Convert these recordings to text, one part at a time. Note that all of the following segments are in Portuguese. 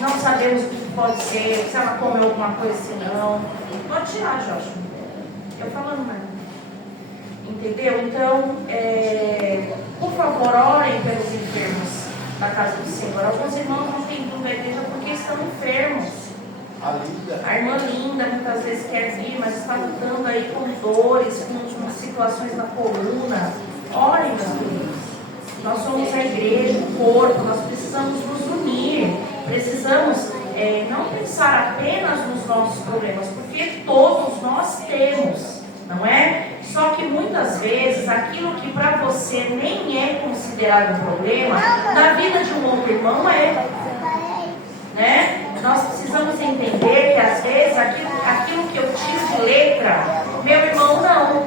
não sabemos o que pode ser, se ela comeu alguma coisa, se não. Pode tirar, Jorge. Eu falando mesmo. Entendeu? Então, por favor, orem pelos enfermos da casa do Senhor. Alguns irmãos não têm dúvida da igreja porque estão enfermos. A irmã Linda muitas vezes quer vir, mas está lutando aí com dores, com situações na coluna. Orem, meus queridos. Nós somos a igreja, o corpo, nós precisamos nos unir. Precisamos não pensar apenas nos nossos problemas, porque todos nós temos, não é? Só que muitas vezes aquilo que para você nem é considerado um problema, na vida de um outro irmão é, né? Nós precisamos entender que às vezes aquilo que eu tiro de letra, meu irmão não.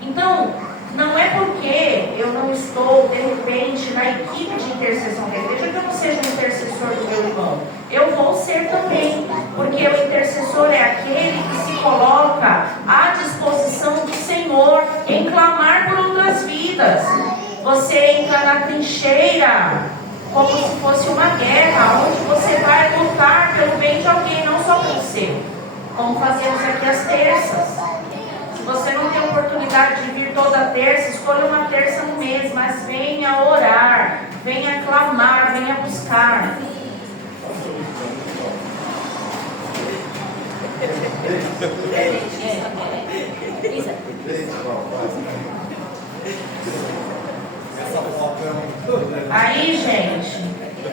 Então, não é porque eu não estou, de repente, na equipe de intercessão da igreja que eu não seja um intercessor do meu irmão. Eu vou ser também, porque o intercessor é aquele que se coloca à disposição do Senhor em clamar por outras vidas. Você entra na trincheira como se fosse uma guerra, onde você vai lutar pelo bem de alguém, não só pelo seu, como fazemos aqui às terças. Se você não tem oportunidade de vir toda terça, escolha uma terça no mês, mas venha orar, venha clamar, venha buscar. Aí, gente,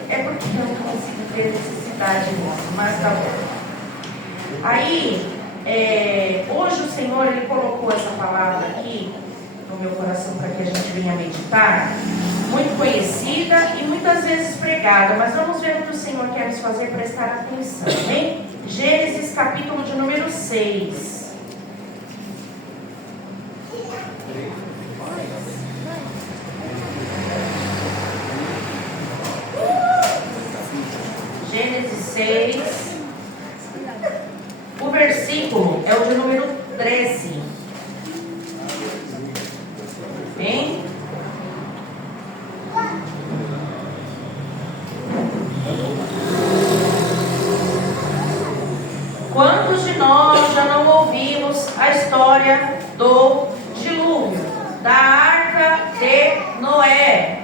é porque eu não consigo ter necessidade disso, mas tá bom. Aí, hoje o Senhor ele colocou essa palavra aqui no meu coração para que a gente venha meditar, muito conhecida e muitas vezes pregada, mas vamos ver o que o Senhor quer nos fazer prestar atenção, hein? Gênesis capítulo de número 6. Gênesis 6. O versículo é o de número 13. Bem? Quantos de nós já não ouvimos a história do dilúvio, da arca de Noé?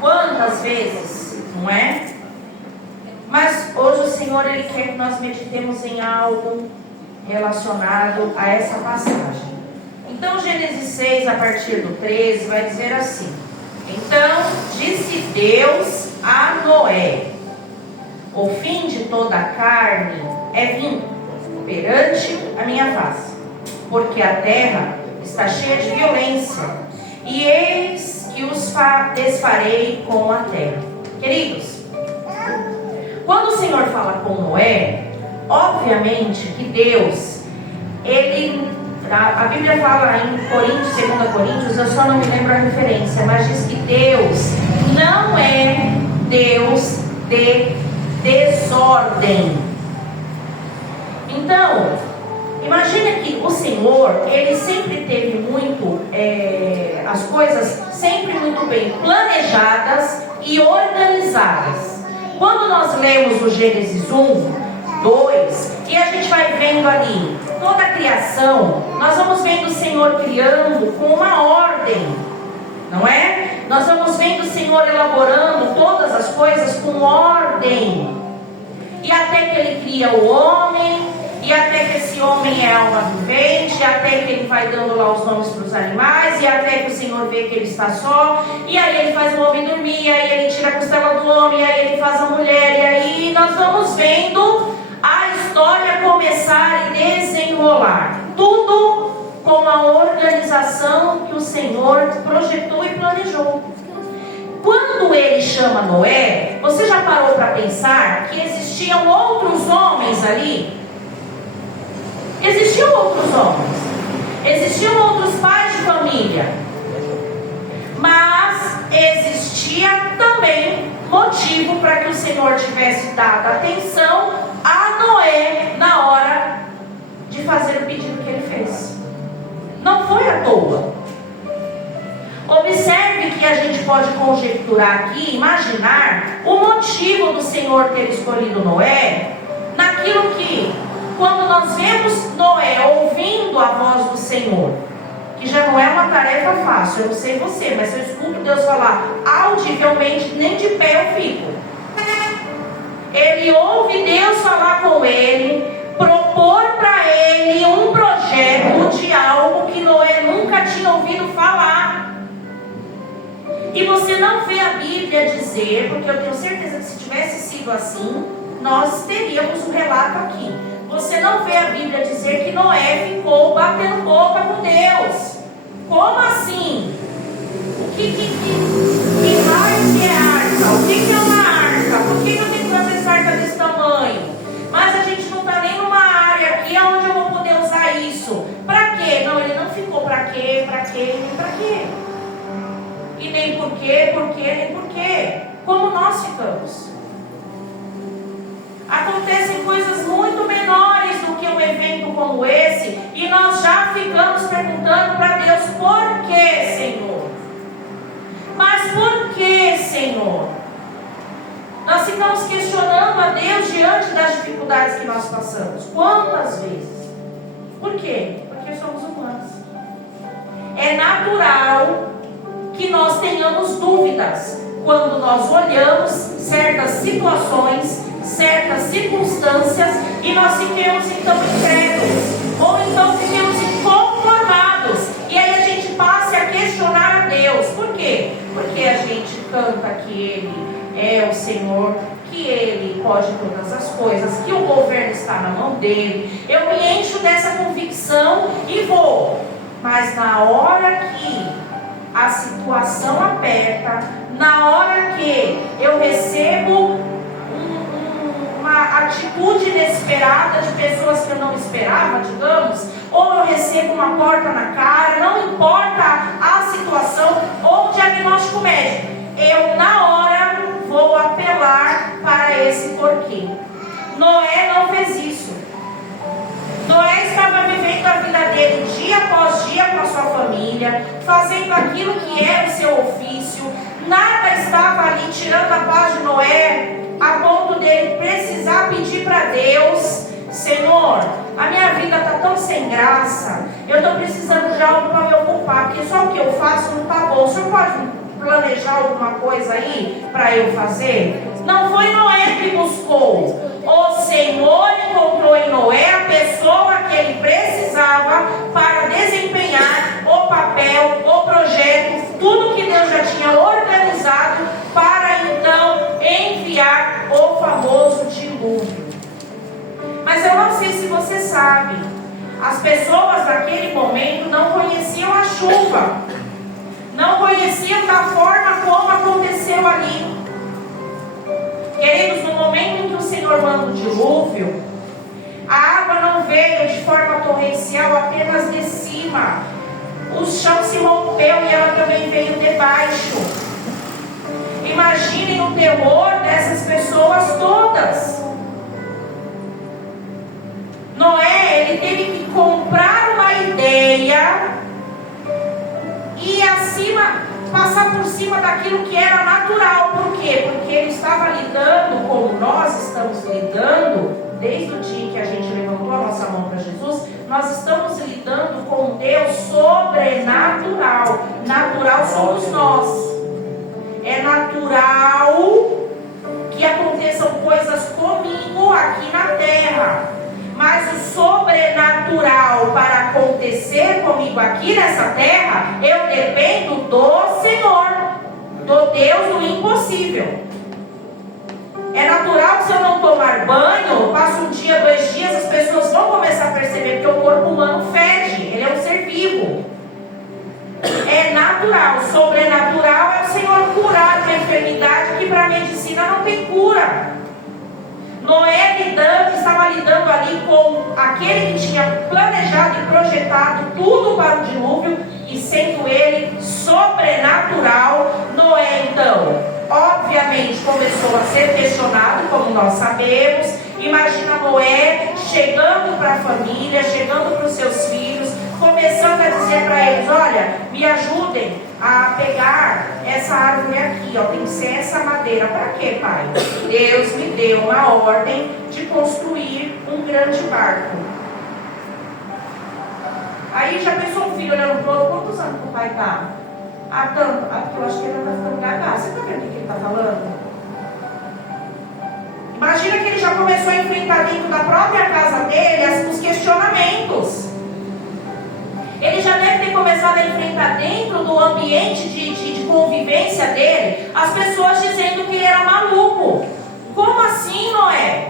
Quantas vezes, não é? Mas hoje o Senhor ele quer que nós meditemos em algo relacionado a essa passagem. Então Gênesis 6, a partir do 13, vai dizer assim: Então disse Deus a Noé: O fim de toda a carne é vindo perante a minha face, porque a terra está cheia de violência, e eis que os desfarei com a terra. Queridos, quando o Senhor fala com Noé, obviamente que Deus, a Bíblia fala em Coríntios, 2 Coríntios, eu só não me lembro a referência, mas diz que Deus não é Deus de desordem. Então, imagina que o Senhor, ele sempre teve muito, as coisas sempre muito bem planejadas e organizadas. Quando nós lemos o Gênesis 1, 2, e a gente vai vendo ali toda a criação, nós vamos vendo o Senhor criando com uma ordem, não é? Nós vamos vendo o Senhor elaborando todas as coisas com ordem, e até que Ele cria o homem, e até que esse homem é alma vivente, até que ele vai dando lá os nomes para os animais, e até que o Senhor vê que ele está só, e aí ele faz o homem dormir, e aí ele tira a costela do homem, e aí ele faz a mulher, e aí nós vamos vendo a história começar e desenrolar, tudo com a organização que o Senhor projetou e planejou. Quando ele chama Noé, você já parou para pensar que existiam outros homens ali? Existiam outros homens, existiam outros pais de família, mas existia também motivo para que o Senhor tivesse dado atenção a Noé na hora de fazer o pedido que ele fez. Não foi à toa. Observe que a gente pode conjecturar aqui, imaginar o motivo do Senhor ter escolhido Noé, naquilo que, quando nós vemos Noé ouvindo a voz do Senhor, que já não é uma tarefa fácil, eu não sei você, mas se eu escuto Deus falar audivelmente, nem de pé eu fico. Ele ouve Deus falar com ele, propor para ele um projeto de algo que Noé nunca tinha ouvido falar. E você não vê a Bíblia dizer, porque eu tenho certeza que se tivesse sido assim, nós teríamos um relato aqui. Você não vê a Bíblia dizer que Noé ficou batendo boca com Deus. Como assim? O que raio que é arca? O que é uma arca? Por que eu tenho que fazer essa arca desse tamanho? Mas a gente não está nem numa área aqui onde eu vou poder usar isso. Para quê? Não, ele não ficou para quê, nem para quê. E nem por quê, nem por quê. Como nós ficamos. Acontecem coisas muito menores do que um evento como esse, e nós já ficamos perguntando para Deus: por que, Senhor? Mas por que, Senhor? Nós ficamos questionando a Deus diante das dificuldades que nós passamos. Quantas vezes? Por quê? Porque somos humanos. É natural que nós tenhamos dúvidas quando nós olhamos certas situações, certas circunstâncias, e nós fiquemos então incrédulos, ou então fiquemos inconformados, e aí a gente passe a questionar a Deus. Por quê? Porque a gente canta que Ele é o Senhor, que Ele pode todas as coisas, que o governo está na mão dEle. Eu me encho dessa convicção e vou, mas na hora que a situação aperta, na hora que eu recebo uma atitude inesperada de pessoas que eu não esperava, digamos, ou eu recebo uma porta na cara, não importa a situação, ou o diagnóstico médico, eu na hora vou apelar para esse porquê. Noé não fez isso. Noé estava vivendo a vida dele dia após dia com a sua família, fazendo aquilo que era o seu ofício. Nada estava ali tirando a paz de Noé, a ponto dele precisar pedir para Deus: Senhor, a minha vida está tão sem graça, eu estou precisando de algo para me ocupar, porque só o que eu faço não está bom. O Senhor pode planejar alguma coisa aí para eu fazer? Não foi Noé que buscou. O Senhor encontrou em Noé a pessoa que ele precisava para desempenhar o papel, o projeto, tudo que Deus já tinha organizado para então enviar o famoso dilúvio. Mas eu não sei se você sabe, as pessoas naquele momento não conheciam a chuva, não conheciam da forma como aconteceu ali. Queridos, no momento em que o Senhor manda o dilúvio, a água não veio de forma torrencial apenas de cima. O chão se rompeu e ela também veio de baixo. Imaginem o terror dessas pessoas todas. Noé, ele teve que comprar uma ideia e passar por cima daquilo que era natural. Por quê? Porque ele estava lidando como nós estamos lidando desde o dia que a gente levantou a nossa mão para Jesus. Nós estamos lidando com um Deus sobrenatural. Natural somos nós. É natural que aconteçam coisas comigo aqui na terra, mas o sobrenatural para acontecer comigo aqui nessa terra, eu dependo do Senhor, do Deus do impossível. É natural que se eu não tomar banho, passa um dia, 2 dias, as pessoas vão começar a perceber que o corpo humano fede, ele é um ser vivo. É natural. Sobrenatural é o Senhor curar uma enfermidade que para a medicina não tem cura. Noé estava lidando ali com aquele que tinha planejado e projetado tudo para o dilúvio, e sendo ele sobrenatural, Noé então, obviamente, começou a ser questionado, como nós sabemos. Imagina Noé chegando para a família, chegando para os seus filhos, começando a dizer para eles: olha, me ajudem a pegar essa árvore aqui, ó, tem que ser essa madeira. Para quê, pai? Deus me deu uma ordem de construir um grande barco. Aí já pensou o filho olhando pro outro, quantos anos que o pai tá? Ah, tanto. Ah, porque eu acho que ele não está ficando gaga. Você está vendo o que ele está falando? Imagina que ele já começou a enfrentar dentro da própria casa dele os questionamentos. Ele já deve ter começado a enfrentar dentro do ambiente de convivência dele as pessoas dizendo que ele era maluco. Como assim, Noé?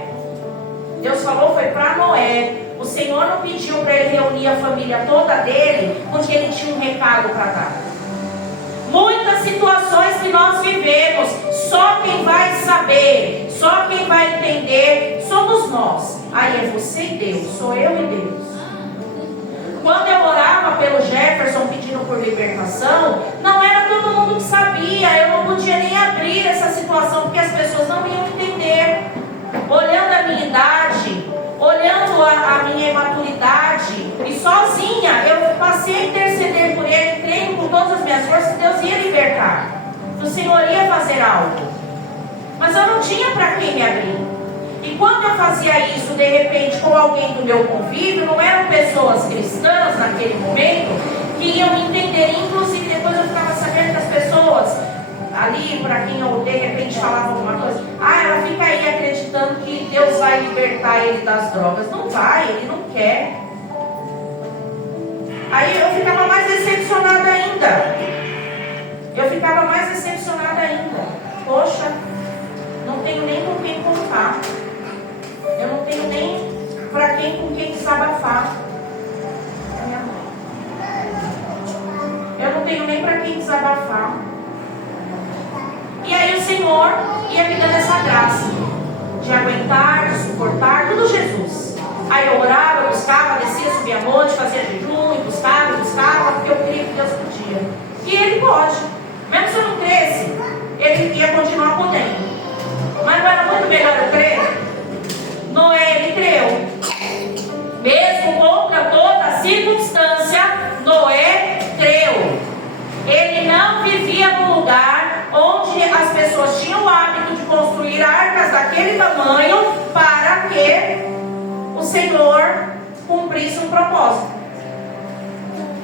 Deus falou, foi para Noé. O Senhor não pediu para ele reunir a família toda dele, porque ele tinha um recado para dar. Muitas situações que nós vivemos, só quem vai saber, só quem vai entender, somos nós. Aí é você e Deus, sou eu e Deus. Quando eu orava pelo Jefferson pedindo por libertação, não era todo mundo que sabia, eu não podia nem abrir essa situação, porque as pessoas não iam entender. Olhando a minha idade, olhando a minha imaturidade, e sozinha eu passei a interceder por ele, creio com todas as minhas forças que Deus ia libertar, que o Senhor ia fazer algo, mas eu não tinha para quem me abrir. E quando eu fazia isso de repente com alguém do meu convívio, não eram pessoas cristãs naquele momento que iam me entender. Inclusive depois eu ficava sabendo que as pessoas ali, para quem eu de repente falava alguma coisa, ela fica aí acreditando que Deus vai libertar ele das drogas. Não vai, ele não quer. Aí eu ficava mais decepcionada ainda. Poxa, não tenho nem com quem contar. Eu não tenho nem com quem desabafar. É minha mãe. Eu não tenho nem para quem desabafar. E aí o Senhor ia me dando essa graça de aguentar, de suportar, tudo Jesus. Aí eu orava, eu buscava, descia, subia a monte, fazia jejum, e buscava, porque eu queria que Deus podia. E Ele pode. Mesmo se eu não cresce, Ele ia continuar podendo. Mas não era muito melhor eu crer? Noé, ele creu. Mesmo contra toda circunstância, Noé creu. Ele não vivia num lugar onde as pessoas tinham o hábito de construir arcas daquele tamanho para que o Senhor cumprisse um propósito.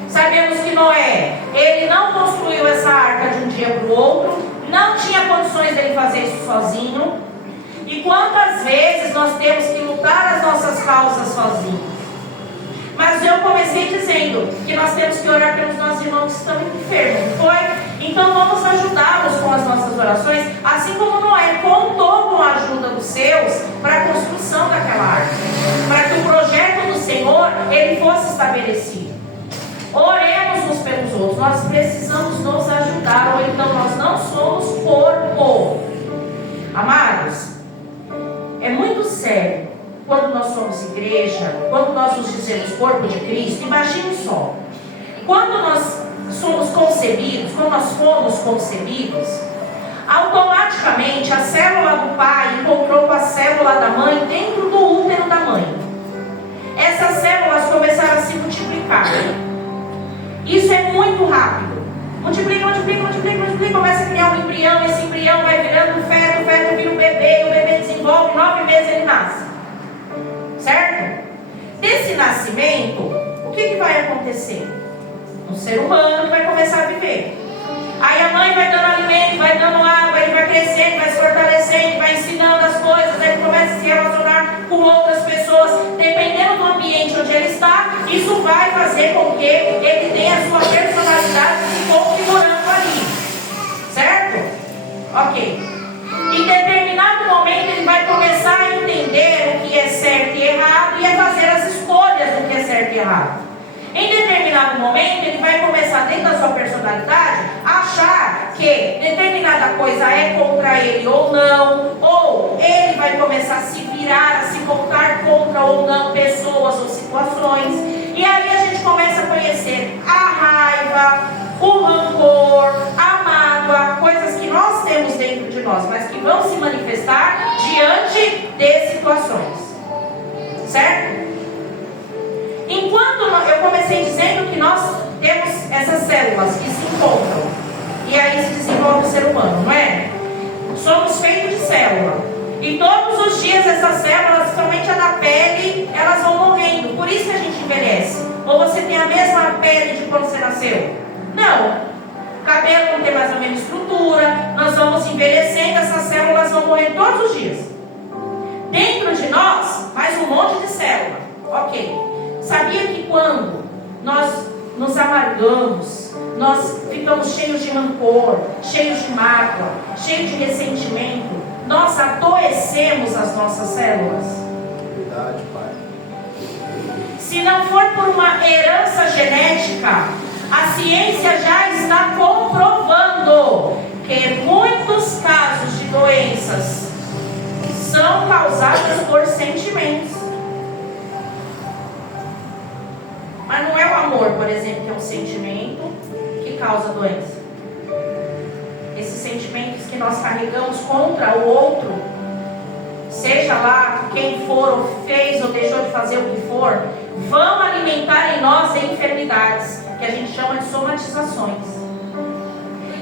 Sabemos que Noé, ele não construiu essa arca de um dia para o outro, não tinha condições dele fazer isso sozinho. E quantas vezes nós temos que lutar as nossas causas sozinhos? Mas eu comecei dizendo que nós temos que orar pelos nossos irmãos que estão enfermos, não foi? Então vamos ajudá-los com as nossas orações, assim como Noé contou com a ajuda dos seus para a construção daquela arca, para que o projeto do Senhor ele fosse estabelecido. Oremos uns pelos outros, nós precisamos nos ajudar, ou então nós não somos corpo. Amados, é muito sério quando nós somos igreja, quando nós nos dizemos corpo de Cristo. Imagine só, quando nós somos concebidos, quando nós fomos concebidos, automaticamente a célula do pai encontrou com a célula da mãe dentro do útero da mãe. Essas células começaram a se multiplicar. Isso é muito rápido. Multiplica, começa a criar um embrião, esse embrião vai virando um feto, o feto vira um bebê, o bebê desenvolve, 9 meses ele nasce. Certo? Desse nascimento, o que vai acontecer? Um ser humano vai começar a viver. Aí a mãe vai dando alimento, vai dando água, ele vai crescendo, vai se fortalecendo, vai ensinando as coisas, aí ele começa a se relacionar com outras pessoas. Dependendo do ambiente onde ele está, isso vai fazer com que ele tenha a sua personalidade se configurando ali. Certo? Ok. Em determinado momento ele vai começar a entender o que é certo e errado e a fazer as escolhas do que é certo e errado. Em determinado momento ele vai começar, dentro da sua personalidade, a achar que determinada coisa é contra ele ou não, ou ele vai começar a se virar, a se voltar contra ou não pessoas ou situações. E aí a gente começa a conhecer a raiva, o rancor, a mágoa, coisas que nós temos dentro de nós, mas que vão se manifestar diante de situações. Certo? Enquanto eu comecei dizendo que nós temos essas células que se encontram célula. E todos os dias essas células, somente a da pele, elas vão morrendo. Por isso que a gente envelhece. Ou você tem a mesma pele de quando você nasceu? Não. O cabelo não tem mais a mesma estrutura. Nós vamos envelhecendo, essas células vão morrer todos os dias. Dentro de nós, mais um monte de célula. Ok. Sabia que quando nós nos amargamos, nós ficamos cheios de rancor, cheios de mágoa, cheios de ressentimento, nós adoecemos as nossas células? Verdade, Pai. Se não for por uma herança genética, a ciência já está comprovando que muitos casos de doenças são causadas por sentimentos. Mas não é o amor, por exemplo, que é um sentimento que causa doença. Esses sentimentos que nós carregamos contra o outro, seja lá quem for, ou fez ou deixou de fazer o que for, vão alimentar em nós enfermidades, que a gente chama de somatizações.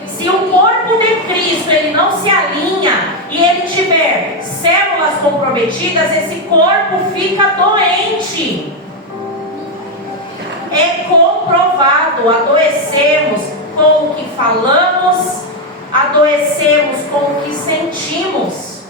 Se o corpo de Cristo ele não se alinha e ele tiver células comprometidas, esse corpo fica doente. É comprovado, adoecemos com o que falamos, adoecemos com o que sentimos.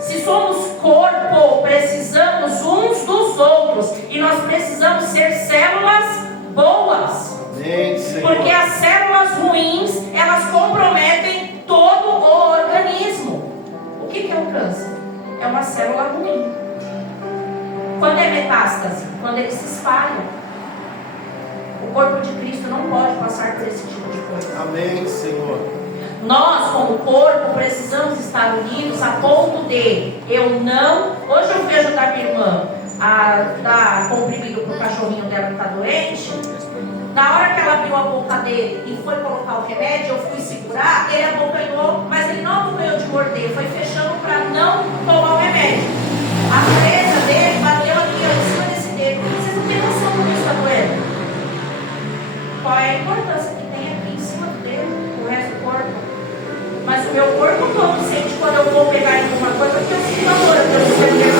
Se somos corpo, precisamos uns dos outros. E nós precisamos ser células boas. Amém, Senhor. Porque as células ruins, elas comprometem todo o organismo. O que é o câncer? É uma célula ruim. Quando é metástase? Quando ele se espalha. O corpo de Cristo não pode passar por esse tipo de coisa. Amém, Senhor. Nós, como corpo, precisamos estar unidos a ponto de Hoje eu fui ajudar minha irmã a dar comprimido para o cachorrinho dela que está doente. Na hora que ela abriu a boca dele e foi colocar o remédio, eu fui segurar, ele abocanhou, mas ele não abocanhou de morder, foi fechando para não tomar o remédio. A presa dele bateu aqui em cima desse dedo. Vocês não têm noção do que está doendo? Qual é a importância que tem aqui em cima do dedo, o resto do corpo? Mas o meu corpo todo sente quando eu vou pegar em alguma coisa, porque eu sinto a dor, porque eu não sei o.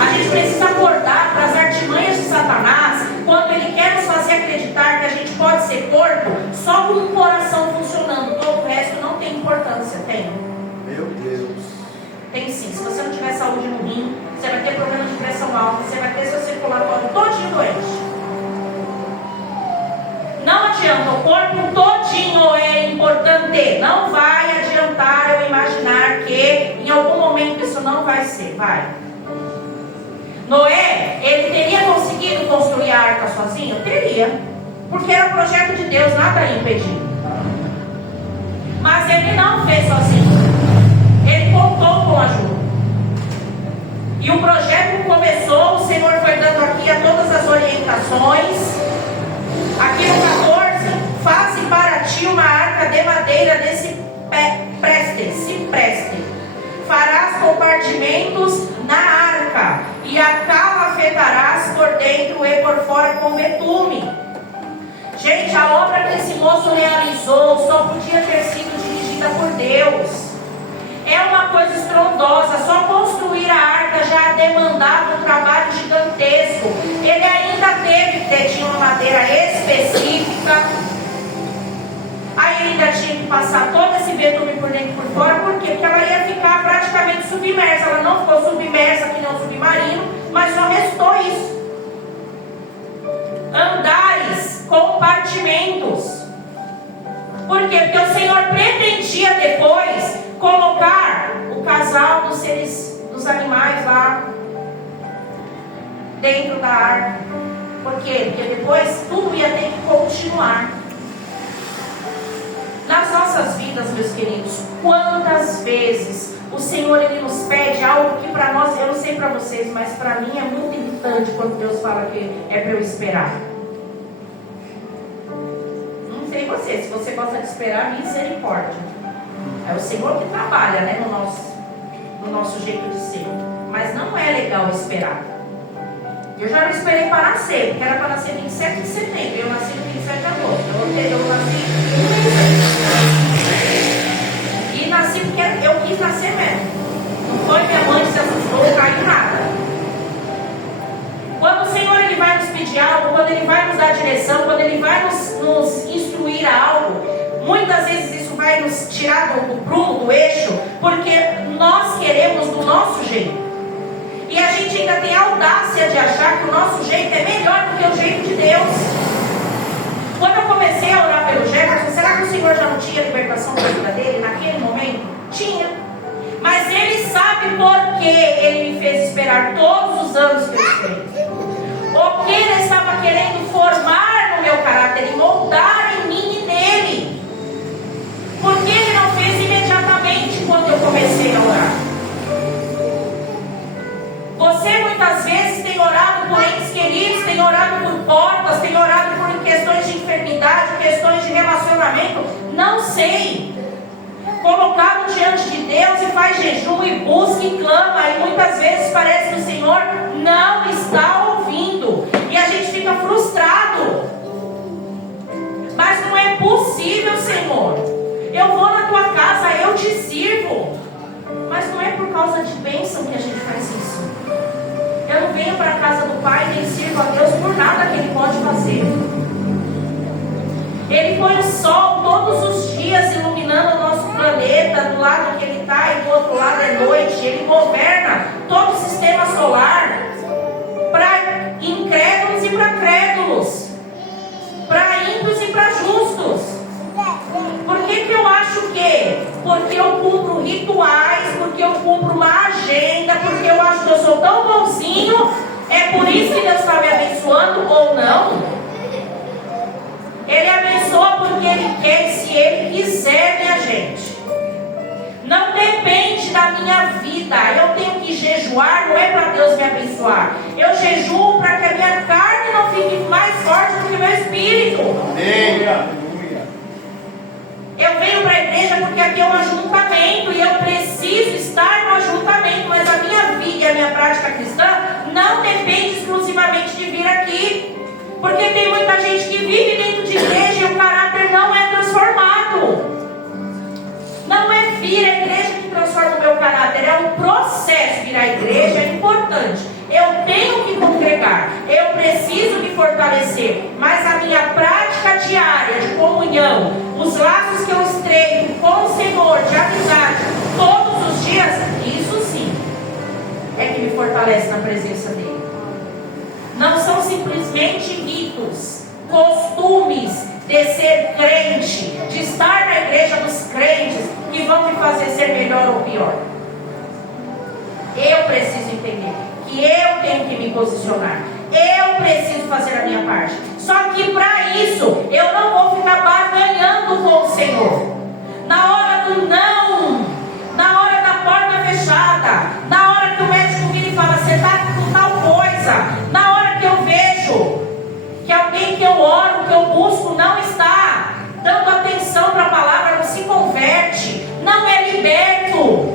A gente precisa acordar para as artimanhas de Satanás, quando ele quer nos fazer acreditar que a gente pode ser corpo só com o coração funcionando, todo o resto não tem importância. Tem? Meu Deus. Tem sim. Se você não tiver saúde no rim, você vai ter problema de pressão alta, você vai ter seu circulatório todinho doente. Não adianta, o corpo todinho é importante. Não vai adiantar eu imaginar que em algum momento isso não vai ser. Vai. Noé, ele teria conseguido construir a arca sozinho? Teria. Porque era um projeto de Deus, nada ia impedir. Mas ele não fez sozinho. Ele contou com ajuda. E o projeto começou, o Senhor foi dando aqui a todas as orientações. Aqui no 14, faze para ti uma arca de madeira de cipreste. Farás compartimentos na arca, e a calafetarás por dentro e por fora com betume. Gente, a obra que esse moço realizou só podia ter sido dirigida por Deus. É uma coisa estrondosa. Só construir a arca já demandava um trabalho gigantesco. Ele ainda teve que ter uma madeira específica. Aí ele ainda tinha que passar todo esse betume por dentro e por fora. Por quê? Porque ela ia ficar praticamente submersa. Ela não ficou submersa que nem um submarino, mas só restou isso. Andares, compartimentos. Por quê? Porque o Senhor pretendia depois colocar o casal dos seres, dos animais lá dentro da arca. Por quê? Porque depois tudo ia ter que continuar. Nas nossas vidas, meus queridos, quantas vezes o Senhor ele nos pede algo que para nós, eu não sei para vocês, mas para mim é muito irritante quando Deus fala que é para eu esperar. Não sei você, se você gosta de esperar, misericórdia. É o Senhor que trabalha, né, no nosso jeito de ser. Mas não é legal esperar. Eu já não esperei para nascer, porque era para nascer 27 de setembro. Eu nasci no 27 de agosto. Eu nasci no 27. E nasci porque eu quis nascer mesmo. Não foi minha mãe que se assustou, caiu em nada. Quando o Senhor ele vai nos pedir algo, quando Ele vai nos dar direção, quando Ele vai nos instruir a algo, muitas vezes isso vai nos tirar do prumo, do eixo, porque nós queremos do nosso jeito. E a gente ainda tem a audácia de achar que o nosso jeito é melhor do que o jeito de Deus. Quando eu comecei a orar pelo Jefferson, será que o Senhor já não tinha libertação para a vida dele naquele momento? Tinha. Mas Ele sabe por que Ele me fez esperar todos os anos que eu esperei. O que Ele estava querendo formar no meu caráter e moldar em mim e nele. Por que Ele não fez imediatamente quando eu comecei a orar? Você muitas vezes tem orado por entes queridos, tem orado por portas, tem orado por questões de enfermidade, questões de relacionamento, não sei. Colocado diante de Deus e faz jejum e busca e clama, e muitas vezes parece que o Senhor não está ouvindo, e a gente fica frustrado. Mas não é possível, Senhor. Eu vou na tua casa, eu te sirvo. Mas não é por causa de bênção que a gente faz isso. Eu não venho para a casa do Pai nem sirvo a Deus por nada que Ele pode fazer. Ele põe o sol todos os dias iluminando o nosso planeta, do lado que Ele está e do outro lado é noite. Ele governa todo o sistema solar para incrédulos e para crédulos, para ímpios e para justos. Por que eu acho que? Porque eu cumpro rituais, porque eu cumpro uma agenda, porque eu acho que eu sou tão bonzinho, é por isso que Deus está me abençoando ou não? Ele abençoa porque Ele quer, se Ele quiser, minha gente. Não depende da minha vida. Eu tenho que jejuar, não é para Deus me abençoar. Eu jejuo para que a minha carne não fique mais forte do que o meu espírito. Amém. Eu venho para a igreja porque aqui é um ajuntamento e eu preciso estar no ajuntamento, mas a minha vida e a minha prática cristã não depende exclusivamente de vir aqui, porque tem muita gente que vive dentro de igreja e o caráter não é transformado. Não é vir à igreja que transforma o meu caráter, é um processo. Vir à igreja é importante, eu tenho que congregar, eu preciso me fortalecer, mas a minha prática diária de comunhão, os laços que eu estreito com o Senhor, de amizade, todos os dias, isso sim é que me fortalece na presença dEle. Não são simplesmente ritos, costumes de ser crente, de estar na igreja dos crentes, que vão me fazer ser melhor ou pior. Eu preciso entender que eu tenho que me posicionar, eu preciso fazer a minha parte. Só que para isso eu não vou ficar barganhando com o Senhor. Na hora do não, na hora da porta fechada, na hora que o médico vira e fala, você está com tal coisa, na hora que eu vejo que alguém que eu oro, que eu busco, não está dando atenção para a palavra, não se converte, não é liberto,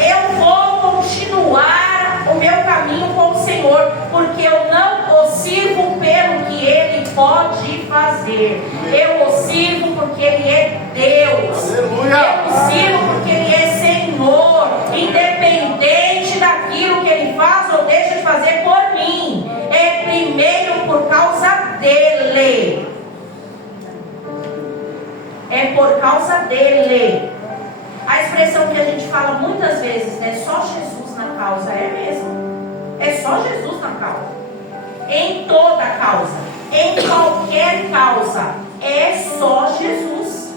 eu vou continuar o meu caminho com o Senhor, porque eu não o sirvo pelo que Ele pode fazer, eu o sirvo porque Ele é Deus. Aleluia. Eu o sirvo porque Ele é Senhor, independente daquilo que Ele faz ou deixa de fazer por mim, é primeiro por causa dEle, é por causa dEle. A expressão que a gente fala muitas vezes, né? Só Jesus na causa, é mesmo. É só Jesus na causa. Em toda causa, em qualquer causa, é só Jesus.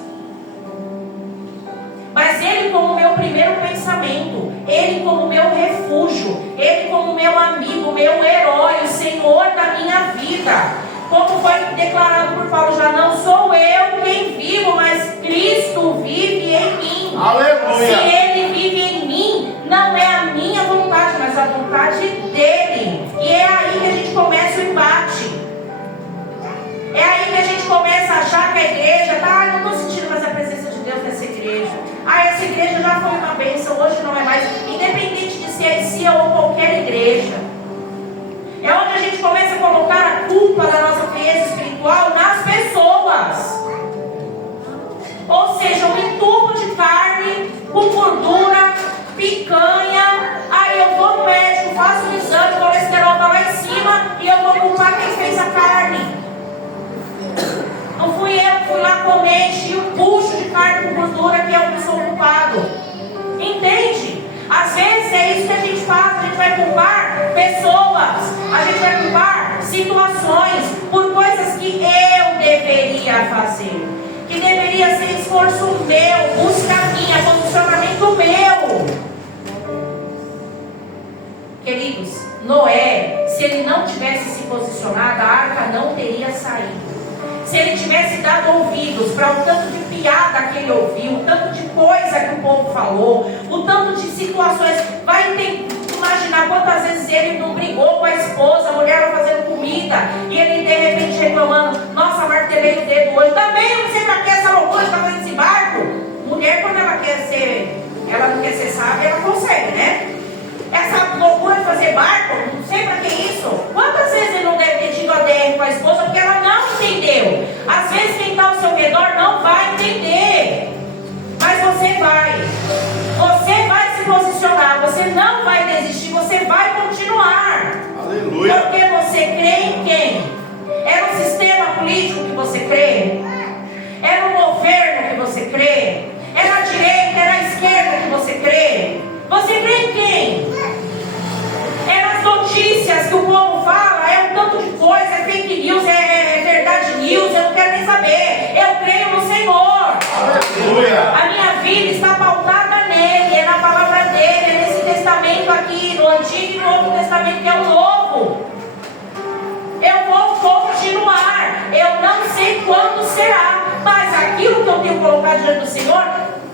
Mas Ele como meu primeiro pensamento, Ele como meu refúgio, Ele como meu amigo, meu herói, o Senhor da minha vida. Como foi declarado por Paulo, já não sou eu quem vivo, mas Cristo vive em mim. Aleluia. Se Ele vive em mim, não é a minha vontade, mas a vontade dEle. E é aí que a gente começa o embate. É aí que a gente começa a achar que a igreja, não estou sentindo mais a presença de Deus nessa igreja. Essa igreja já foi uma bênção, hoje não é mais. Independente de ser a CIA ou qualquer igreja. É onde a gente começa a colocar a culpa da nossa frieza espiritual nas pessoas. Ou seja, um entulho de carne carne com gordura, que é o que sou culpado. Entende? Às vezes é isso que a gente faz. A gente vai culpar pessoas, a gente vai culpar situações por coisas que eu deveria fazer, que deveria ser esforço meu, busca minha, posicionamento meu. Queridos, Noé, se ele não tivesse se posicionado, a arca não teria saído. Se ele tivesse dado ouvidos para o tanto de piada que ele ouviu, o tanto de coisa que o povo falou, o tanto de situações, vai imaginar quantas vezes ele não brigou com a esposa, a mulher fazendo comida, e ele de repente reclamando: nossa, martelei o dedo hoje, também eu não sei para que essa loucura está fazendo esse barco. Mulher, quando ela não quer ser sábia, ela consegue, né? Essa loucura de fazer barco, não sei para que isso. Quantas vezes ele não deve ter tido a DR com a esposa porque ela não entendeu? Às vezes quem está ao seu redor não vai entender, mas você vai se posicionar, você não vai desistir, você vai continuar. Aleluia. Porque você crê em quem? É no sistema político que você crê? É no governo que você crê? É na direita, é na esquerda que você crê? Você crê em quem? É nas notícias que o povo fala, é um tanto de coisa, é fake news, é verdade news, eu não quero nem saber. Eu creio no Senhor. Aleluia. A minha vida está pautada nele, é na palavra dele, é nesse testamento aqui, no Antigo e no Novo Testamento, que é o Novo. Eu vou continuar, eu não sei quando será, mas aquilo que eu tenho colocado diante do Senhor,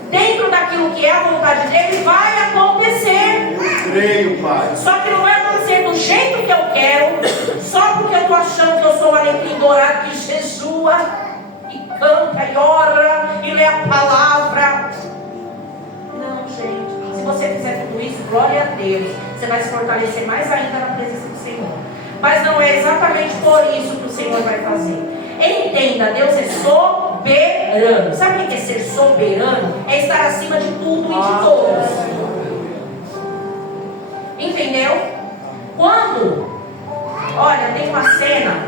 dentro daquilo que é a vontade dele, vai acontecer. Eu creio, Pai. Só que não vai acontecer do jeito que eu quero, só porque eu estou achando que eu sou o alecrim dourado que jejua e canta e ora e lê a palavra. Não, gente. Se você fizer tudo isso, glória a Deus, você vai se fortalecer mais ainda na presença do Senhor. Mas não é exatamente por isso que o Senhor vai fazer. Entenda, Deus é soberano. Sabe o que é ser soberano? É estar acima de tudo e de todos. Entendeu? Quando, olha, tem uma cena,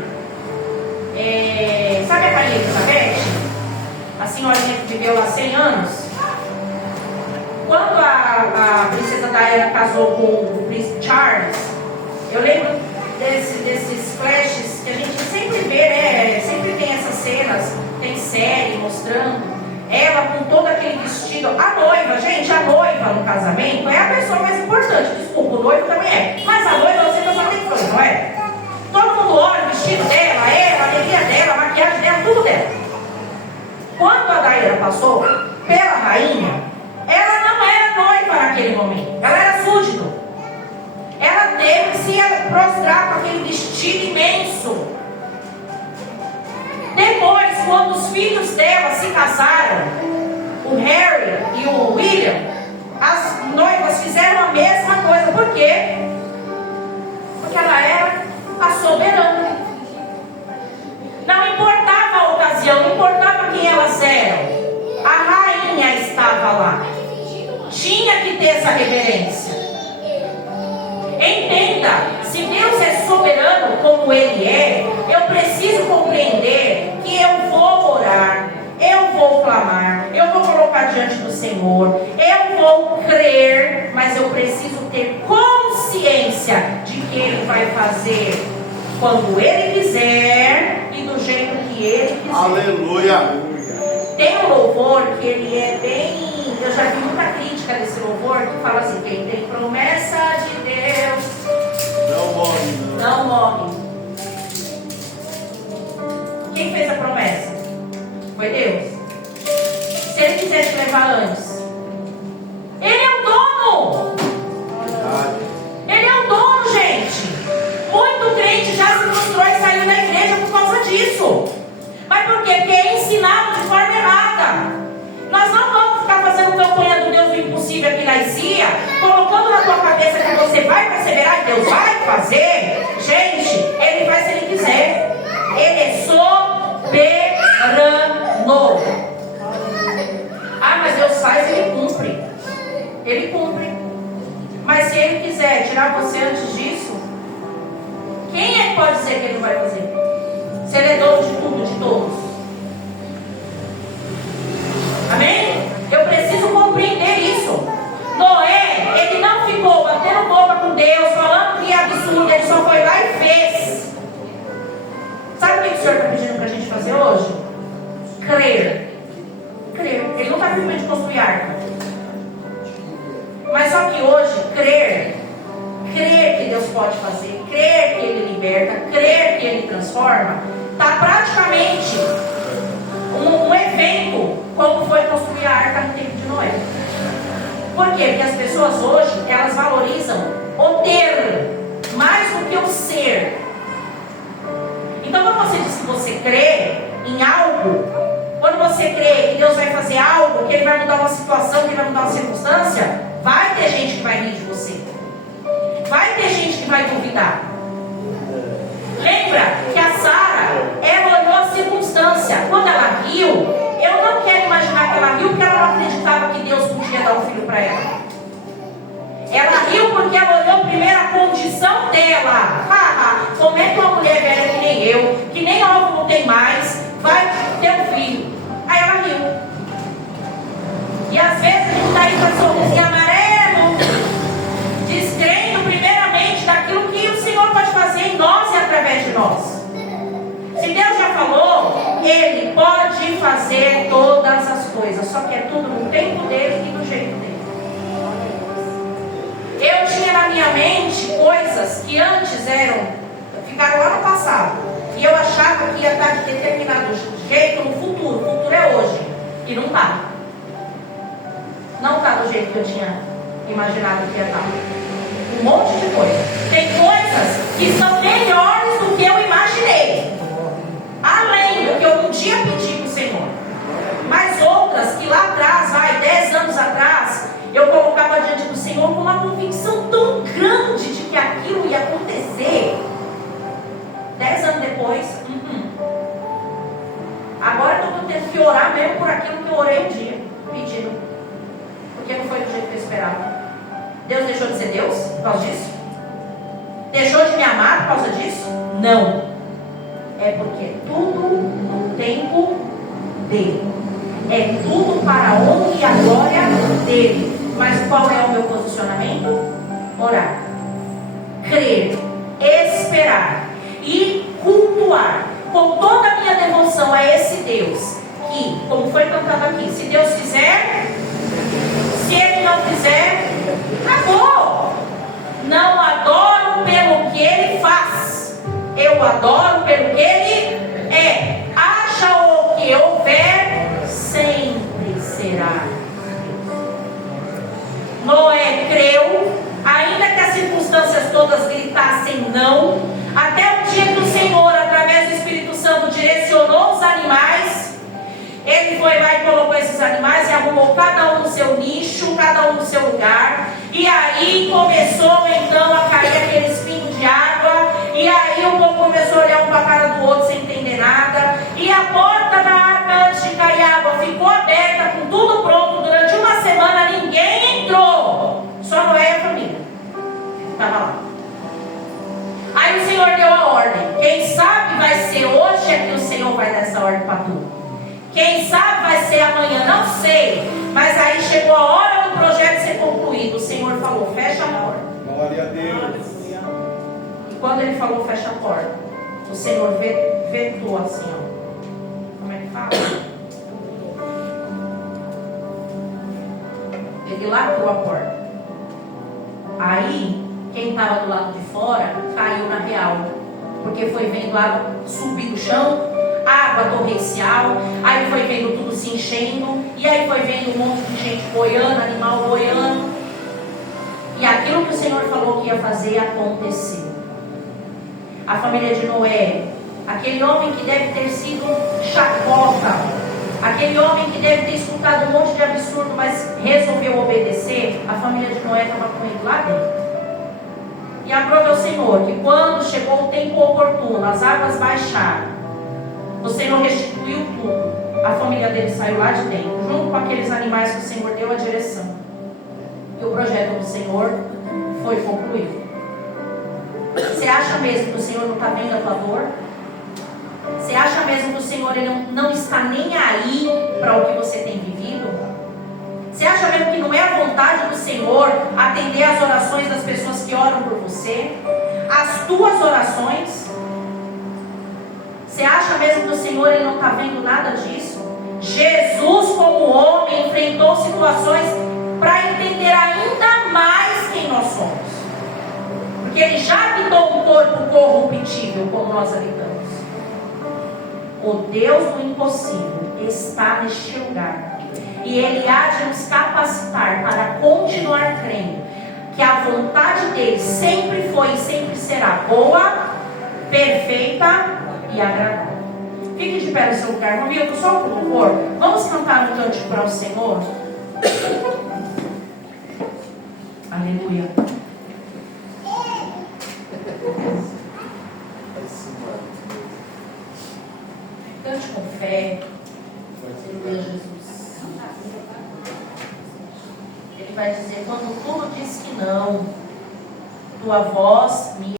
sabe a Rainha Elizabeth? A senhorinha que viveu lá 100 anos? Quando a princesa Diana casou com o príncipe Charles, eu lembro desses flashes que a gente sempre vê, né? Sempre tem essas cenas, tem série mostrando ela com todo aquele vestido. A noiva, gente, a noiva no casamento é a pessoa mais importante. Desculpa, o noivo também é, mas a noiva você não sabe o que foi, não é? Todo mundo olha o vestido dela, a alegria dela, a maquiagem dela, tudo dela. Quando a Diana passou pela rainha, ela não era noiva naquele momento, ela era súdito. Ela teve que se prostrar com aquele vestido imenso. Depois, quando os filhos dela se casaram, o Harry e o William, as noivas fizeram a mesma coisa. Por quê? Porque ela era a soberana. Não importava a ocasião, não importava quem elas eram. A rainha estava lá. Tinha que ter essa reverência. Entenda, se Deus é soberano como Ele é, eu preciso compreender que eu vou orar, eu vou clamar, eu vou colocar diante do Senhor, eu vou crer, mas eu preciso ter consciência de que Ele vai fazer quando Ele quiser e do jeito que Ele quiser. Aleluia. Tem um louvor que ele é bem... Eu já vi muita crítica desse louvor que fala assim: quem tem promessa de Deus não morre. Não morre. Quem fez a promessa? Foi Deus. Se Ele quiser te levar antes, Ele é o dono. Verdade. Ele é o dono, gente. Muito crente já se frustrou e saiu da igreja por causa disso. Mas por quê? Porque é ensinado de forma errada. Nós não vamos ficar fazendo campanha do Deus do impossível aqui na ICIA, colocando na tua cabeça que você vai perseverar e Deus vai fazer. Gente, Ele faz se Ele quiser. Ele é soberano. Ah, mas Deus faz, Ele cumpre. Ele cumpre. Mas se Ele quiser tirar você antes disso, quem é que pode dizer que Ele vai fazer? Se Ele é dono de tudo, de todos. Amém? Eu preciso compreender isso. Noé, ele não ficou batendo boca com Deus, falando que é absurdo, ele só foi lá e fez. Sabe o que o Senhor está pedindo para a gente fazer hoje? Crer. Crer. Ele não está pedindo de construir arca. Mas só que hoje, crer que Deus pode fazer, crer que Ele liberta, crer que Ele transforma, está praticamente um evento como foi construir a arca no tempo de Noé. Por quê? Porque as pessoas hoje, elas valorizam o ter mais do que o ser. Então, quando você diz que você crê em algo, quando você crê que Deus vai fazer algo, que Ele vai mudar uma situação, que Ele vai mudar uma circunstância, vai ter gente que vai rir de você. Vai ter gente que vai duvidar. Lembra que a Sara, ela olhou a circunstância. Quando ela riu, eu não quero imaginar que ela riu porque ela não acreditava que Deus podia dar um filho para ela. Ela riu porque ela olhou primeiro a condição dela. Como é que uma mulher velha que nem eu, que nem óvulo tem mais, vai ter um filho? Aí ela riu. E às vezes a gente está aí com a sorrisinha amarelo, descrendo primeiramente daquilo que o Senhor pode fazer em nós e através de nós. Se Deus já falou, Ele pode fazer todas as coisas, só que é tudo no tempo dele e do jeito dele. Eu tinha na minha mente coisas que antes ficaram lá no passado, e eu achava que ia estar de determinado jeito no futuro. O futuro é hoje, e não está. Não está do jeito que eu tinha imaginado que ia estar. Um monte de coisa. Tem coisas que são melhores do que eu imaginei, além do que eu um dia pedi para o Senhor. Mas outras que lá atrás, 10 anos atrás, eu colocava diante do Senhor com uma convicção tão grande de que aquilo ia acontecer. 10 anos depois, agora que eu estou tendo que orar mesmo por aquilo que eu orei um dia, pedindo. Porque não foi do jeito que eu esperava. Deus deixou de ser Deus por causa disso? Deixou de me amar por causa disso? Não. É porque tudo no tempo dele. É tudo para a honra e a glória dele. Mas qual é o meu posicionamento? Orar, crer, esperar e cultuar com toda a minha devoção a esse Deus que, como foi cantado aqui, se Deus fizer, se Ele não fizer, acabou. Não adoro pelo que Ele faz, eu adoro pelo que Ele é. Haja o que houver, sempre será. Noé creu, ainda que as circunstâncias todas gritassem não, até o dia que o Senhor, através do Espírito Santo, direcionou os animais. Ele foi lá e colocou esses animais e arrumou cada um no seu nicho, cada um no seu lugar. E aí começou então a cair aqueles pingos de água. E aí o povo começou a olhar um para a cara do outro sem entender nada. E a porta da arca, antes de cair água, ficou aberta com tudo pronto. Durante uma semana ninguém entrou. Só Noé e a família estava lá. Aí o Senhor deu a ordem. Quem sabe vai ser hoje é que o Senhor vai dar essa ordem para tu. Quem sabe vai ser amanhã, não sei. Mas aí chegou a hora do projeto ser concluído. O Senhor falou, fecha a porta. Glória a Deus. E quando Ele falou, fecha a porta, o Senhor vetou assim, ó. Como é que fala? Ele lacrou a porta. Aí, quem estava do lado de fora caiu na real. Porque foi vendo água subir do chão, água torrencial, aí foi vendo tudo se enchendo, e aí foi vendo um monte de gente boiando, animal boiando, e aquilo que o Senhor falou que ia fazer aconteceu. A família de Noé, aquele homem que deve ter sido chacota, aquele homem que deve ter escutado um monte de absurdo, mas resolveu obedecer, a família de Noé estava com ele lá dentro. E aprove ao Senhor que quando chegou o tempo oportuno, as águas baixaram, o Senhor restituiu tudo. A família dele saiu lá de dentro, junto com aqueles animais que o Senhor deu a direção. E o projeto do Senhor foi concluído. Você acha mesmo que o Senhor não está vendo a tua dor? Você acha mesmo que o Senhor ele não está nem aí para o que você tem vivido? Você acha mesmo que não é a vontade do Senhor atender as orações das pessoas que oram por você? As tuas orações? Você acha mesmo que o Senhor ele não está vendo nada disso? Jesus, como homem, enfrentou situações para entender ainda mais quem nós somos. Porque ele já habitou um corpo corruptível como nós habitamos. O Deus do impossível está neste lugar. E Ele há de nos capacitar para continuar crendo que a vontade dele sempre foi e sempre será boa, perfeita e agradável. Fique de pé no seu lugar, irmão Milton, só por favor. Vamos cantar um cântico para o Senhor? Aleluia. Cante com fé. Aleluia, Jesus. Ele vai dizer: quando tudo diz que não, tua voz me